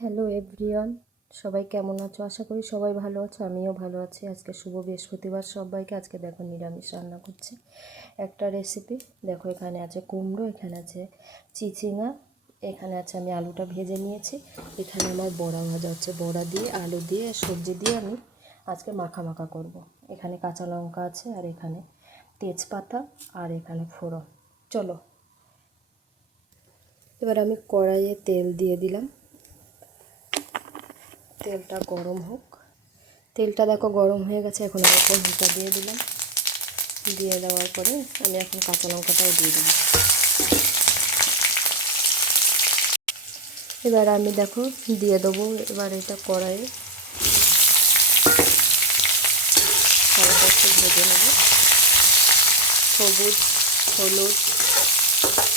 Hello everyone, সবাই কেমন আছো? আশা করি সবাই ভালো আছো, আমিও ভালো আছি। আজকে শুভ বৃহস্পতিবার সবাইকে। আজকে দেখো নিরামিষ রান্না করছি একটা রেসিপি। দেখো এখানে আছে কুমড়ো, এখানে আছে চিচিঙা, এখানে আছে আমি আলুটা ভেজে নিয়েছি। এখানে আমার বড়া ভাজা হচ্ছে, বড়া দিয়ে আলু দিয়ে সবজি দিয়ে আমি আজকে মাখা মাখা করব। এখানে কাঁচা লঙ্কা আছে, আর এখানে তেজপাতা, আর এখানে ফোড়ন। চলো এবার আমি কড়াইয়ে তেল দিয়ে দিলাম, তেলটা গরম হোক। তেলটা দেখো গরম হয়ে গেছে, এখন আমি ফোড়নটা দিয়ে দিলাম। দিয়ে দেওয়ার পরে আমি এখন কাঁচা লঙ্কাটাও দিয়ে দিলাম। এবার আমি দেখো দিয়ে দেবো এবার এটা কড়াইয়ে হালকা একটু ভেজে নেব। সবুজ হলুদ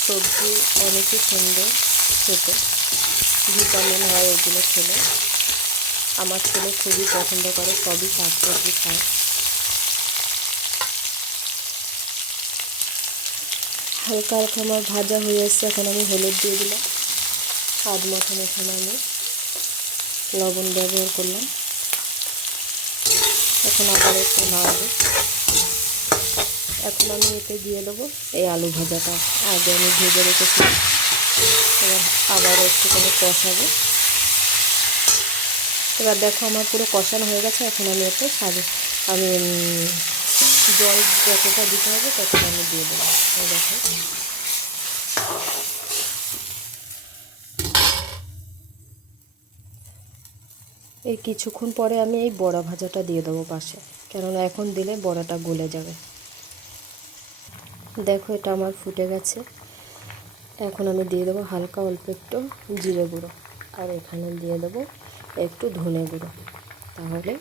সবজি অনেকই সুন্দর খেতে, ভিটামিন হয় এগুলো খেলে। আমার ছেলে খুবই পছন্দ করে, সবই শাকসবজি খায়। হালকা হালকা আমার ভাজা হয়ে এসছে, এখন আমি হলুদ দিয়ে দিলাম। স্বাদ মতন এখানে আমি লবণ ব্যবহার করলাম। এখন আবার একটু নাড়বো। এখন আমি এতে দিয়ে দেবো এই আলু ভাজাটা, আগে আমি ভেজে রেখেছিলাম। এবার আবার একটুখানি কষাবো। এবার দেখো আমার পুরো কষানো হয়ে গেছে। এখন আমি এতে আমি জল যতটা দিতে হবে ততটা আমি দিয়ে দেবো। দেখো এই কিছুক্ষণ পরে আমি এই বড়া ভাজাটা দিয়ে দেবো পাশে, কেননা এখন দিলে বড়াটা গলে যাবে। দেখো এটা আমার ফুটে গেছে। এখন আমি দিয়ে দেবো হালকা অল্প একটু জিরে গুঁড়ো, আর এখানে দিয়ে দেবো একটু ধনে গুঁড়ো। তাহলে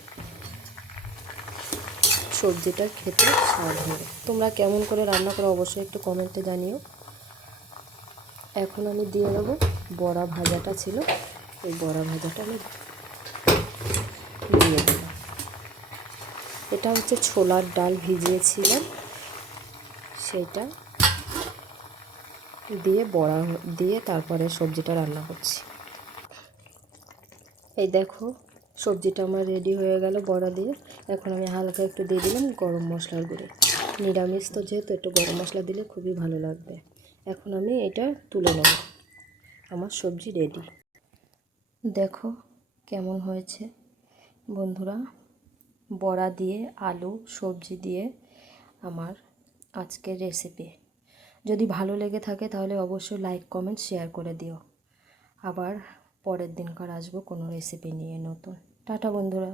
সবজিটা খেতে স্বাদ হবে। তোমরা কেমন করে রান্না করো অবশ্যই একটু কমেন্টে জানিও। এখন আমি দিয়ে দেবো বড়া ভাজাটা ছিল, এই বড়া ভাজাটা আমি দিয়ে দেবো। এটা হচ্ছে ছোলার ডাল ভিজিয়েছিলাম, সেটা দিয়ে বড়া দিয়ে তারপরে সবজিটা রান্না করছি। এই দেখো সবজিটা আমার রেডি হয়ে গেল বড়া দিয়ে। এখন আমি হালকা একটু দিয়ে দিলাম গরম মশলার গুঁড়ো। নিরামিষ তো যেহেতু একটু গরম মশলা দিলে খুবই ভালো লাগবে। এখন আমি এটা তুলে নেব। আমার সবজি রেডি। দেখো কেমন হয়েছে বন্ধুরা, বড়া দিয়ে আলু সবজি দিয়ে আমার আজকের রেসিপি। যদি ভালো লেগে থাকে তাহলে অবশ্যই লাইক কমেন্ট শেয়ার করে দিও। আবার পরের দিনকার আসবো কোনো রেসিপি নিয়ে নতুন। টাটা বন্ধুরা।